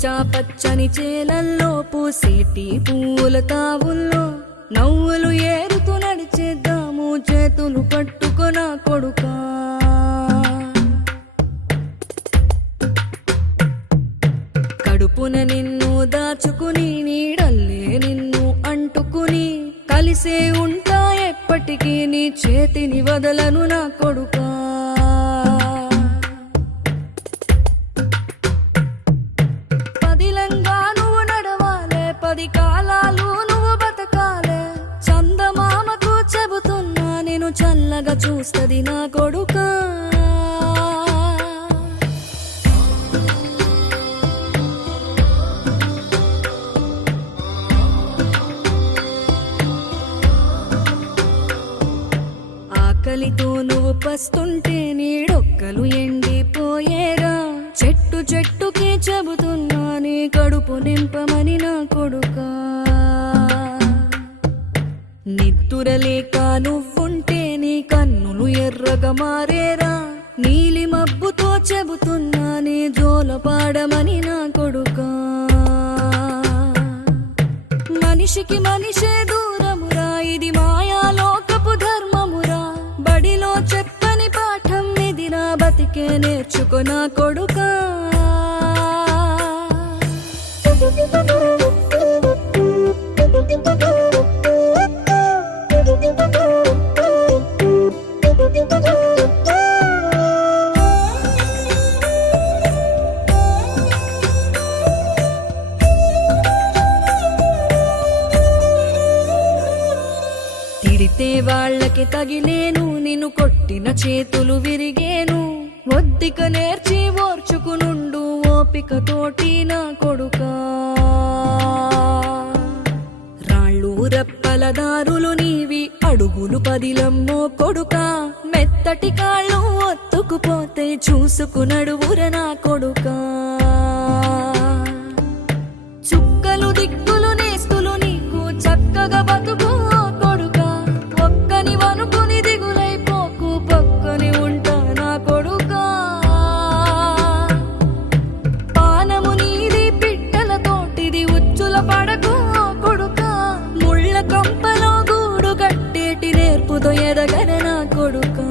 పచ్చా పచ్చని చేలల్లో పూసేటి పూల తావుల్లో నవ్వులు ఏరుతూ నడిచేద్దాము చేతులు పట్టుకొన కొడుకా. కడుపున నిన్ను దాచుకుని నీడల్లే నిన్ను అంటుకుని కలిసే ఉంటా ఎప్పటికీ నీ చేతిని వదలను నా కొడుకా. పదిలంగా నువ్వు నడవాలే, 10 కాలాలు నువ్వు బతకాలే. చందమామకు చెబుతున్నా నేను చల్లగా చూస్తది నా కొడుకా. ఆకలితో నువ్వు పస్తుంటే నీడొక్కలు ఎండిపోయేరా. చెట్టు చెట్టుకి చెబుతున్నా నీ కడుపు నింపమని నా కొడుకా. నిద్దురలేక నువ్వుంటే నీ కన్నులు ఎర్రగా మారేరా. నీలి మబ్బుతో చెబుతున్నా నీ జోల పాడమని నా కొడుకా. మనిషికి మనిషే దూరమురా, ఇది మాయాలోకపు ధర్మమురా. బడిలో చెప్పని పాఠం ఇదిరా, బతికే నేర్చుకో నా కొడుకా. తిడితే వాళ్ళకి తగిలేను, నిన్ను కొట్టిన చేతులు విరిగేను. ఒద్దిక నేర్చి ఓర్చుకునుండు ఓపిక తోటి నా కొడుకా. రాళ్ళు రప్పల దారులు నీవి, అడుగులు 10లమ్మో కొడుకా. మెత్తటి కాళ్ళు ఒత్తుకుపోతే చూసుకునడువుర నా కొడుకా. చుక్కలు దిక్కులు నేస్తులు నీకు చక్కగా బతుకు కొడుకా. ఒక్కని వనుకుని దిగులైపోకు, పక్కని ఉంటా నా కొడుకా. పానము నీది పిట్టల తోటిది, ఉచ్చుల పడకు కొడుకా. ముళ్ళ కంపలో గూడు కట్టేటి నేర్పుతో ఎదగర నా కొడుకా.